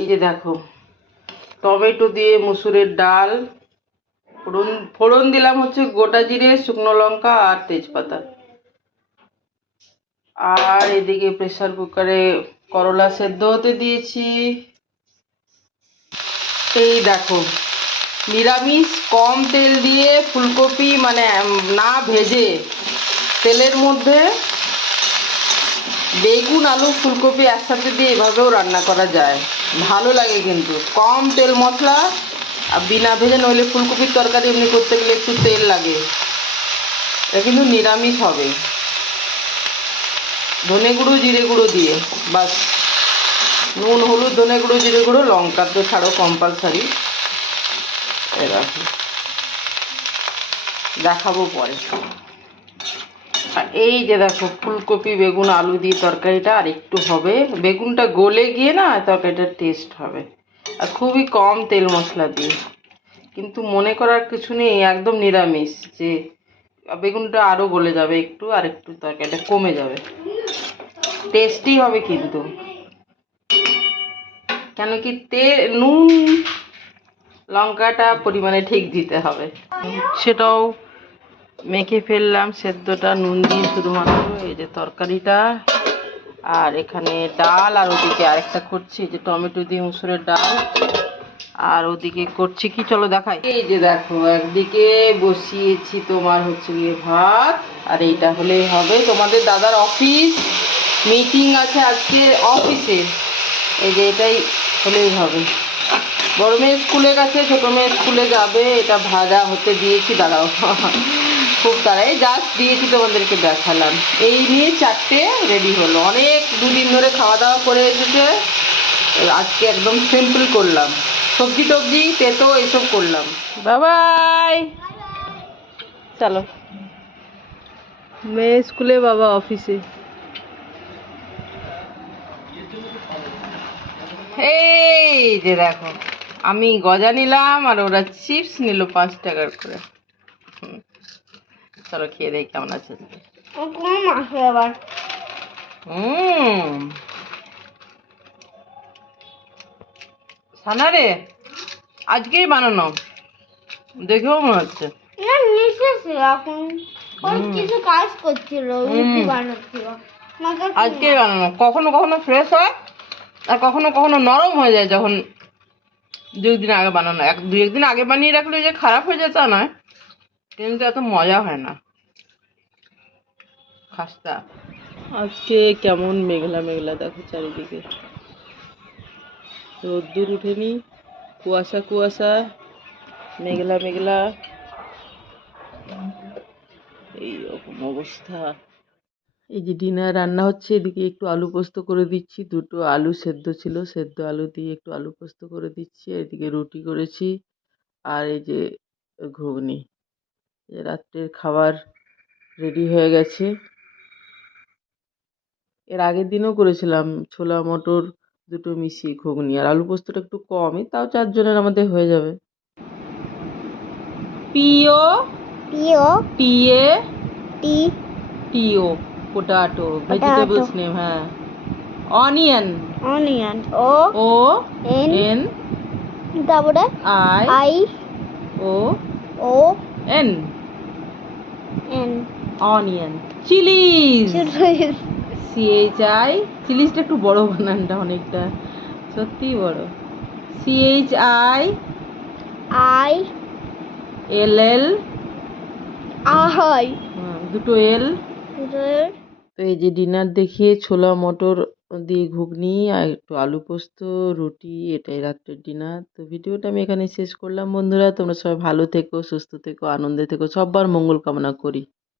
এই যে দেখো, টমেটো দিয়ে মুসুরের ডাল, ফোড়ন ফোড়ন দিলাম হচ্ছে গোটা জিরে, শুকনো লঙ্কা আর তেজপাতা। আর এদিকে প্রেসার কুকারে করলা সেদ্ধ হতে দিয়েছি। এই দেখো, নিরামিষ কম তেল দিয়ে ফুলকপি মানে না ভেজে তেলের মধ্যে বেগুন, আলু, ফুলকপি একসাথে দিয়ে এভাবেও রান্না করা যায়। ভালো লাগে কিন্তু। কম তেল মশলা আর বিনা ভেজে নইলে ফুলকপির তরকারি এমনি করতে গেলে একটু তেল লাগে। এটা কিন্তু নিরামিষ হবে। ধনে গুঁড়ো, জিরে গুঁড়ো দিয়ে, বাস। নুন, হলুদ, ধনে গুঁড়ো, জিরে গুঁড়ো, লঙ্কা তো ছাড়ো কম্পালসারি এরকম দেখাবো পরে। আর এই যে দেখো, ফুলকপি, বেগুন, আলু দিয়ে তরকারিটা আর একটু হবে। বেগুনটা গলে গিয়ে না তরকারিটার টেস্ট হবে। আর খুবই কম তেল মশলা দিয়ে। কিন্তু মনে করার কিছু নেই, একদম নিরামিষ যে বেগুনটা আরও গলে যাবে একটু আর একটু তরকারিটা কমে যাবে। টেস্টি হবে কিন্তু। কেন কি তে, নুন, লঙ্কাটা পরিমাণে ঠিক দিতে হবে। সেটাও মেখে ফেললাম, সেদ্ধটা নুন দিয়ে শুধুমাত্র এই যে তরকারিটা। আর এখানে ডাল, আর ওদিকে আরেকটা করছি যে টমেটো দিয়ে মুসুরের ডাল। আর ওদিকে করছি কি, চলো দেখাই। এই যে দেখো, একদিকে বসিয়েছি তোমার হচ্ছে গিয়ে ভাত, আর এইটা হলেই হবে তোমাদের দাদার অফিস। মিটিং আছে আজকে অফিসে, এই যে এটাই হলেই হবে। বড় মেয়ে স্কুলে গেছে, ছোটো মেয়ে স্কুলে যাবে, এটা ভাজা হতে দিয়েছি দাঁড়াও খুব তাড়াই জাস্ট দিয়েছি তোমাদেরকে দেখালাম। এই নিয়ে চারটে রেডি হলো। অনেক দুদিন ধরে খাওয়া দাওয়া করে এসেছে। আজকে একদম সিম্পল করলাম। সবজি টবজি, তেতো এইসব করলাম। বাবাই চলো। মেয়ে স্কুলে, বাবা অফিসে। এই যে দেখো, আমি গজা নিলাম আর ওরা চিপস নিল পাঁচ টাকার করে। হুম। চলো খেয়ে দেখি কেমন আছে কম আবার হুম। সানা রে আজকেই বানানো। দেখেও মনে হচ্ছে। না নিচেছে এখন। ওর কিছু কাজ করছিল রুটি বানাচ্ছিল। আজকেই বানানো। কখনো কখনো ফ্রেশ হয় আর কখনো কখনো নরম হয়ে যায় যখন দুই দিন আগে বানানো। এক দুই একদিন আগে বানিয়ে রাখলে যে খারাপ হয়ে যায় তা নয়। কিন্তু এত মজা হয় না। খাস্তা। আজকে কেমন মেঘলা মেঘলা দেখো চারিদিকে। রোদ্দুর উঠেনি, কুয়াশা কুয়াশা, মেঘলা মেঘলা। এই রকম অবস্থা। এই যে ডিনার রান্না হচ্ছে, এদিকে একটু আলু পোস্ত করে দিচ্ছি, দুটো আলু সেদ্ধ ছিল, সেদ্ধ আলু দিয়ে একটু আলু পোস্ত করে দিচ্ছি, এদিকে রুটি করেছি, আর এই যে ঘুগনি। রাত্রের খাবার রেডি হয়ে গেছে। এর আগের দিনও করেছিলাম ছোলা মটর দুটো মিশিয়ে ঘুগনি। আর আলু পোস্তটা একটু কমই তাও চারজনের আমাদের হয়ে যাবে। PO? P O. T A T. T O. Potato. Vegetables name হ্যাঁ। Onion onion O O N N তারপরে I I O O N N onion C H I চিলিজটা একটু বড় বানানটা অনেকটা। সত্যিই বড়। C H I I L L আহাই দুটো এল তো এই যে ডিনার দেখিয়ে ছোলা মটর দিয়ে ঘুগনি আর একটু আলু পোস্ত, রুটি, এটাই রাত্রের ডিনার তো ভিডিওটা আমি এখানে শেষ করলাম। বন্ধুরা, তোমরা সবাই ভালো থেকো, সুস্থ থেকো, আনন্দে থেকো। সব্বার মঙ্গল কামনা করি।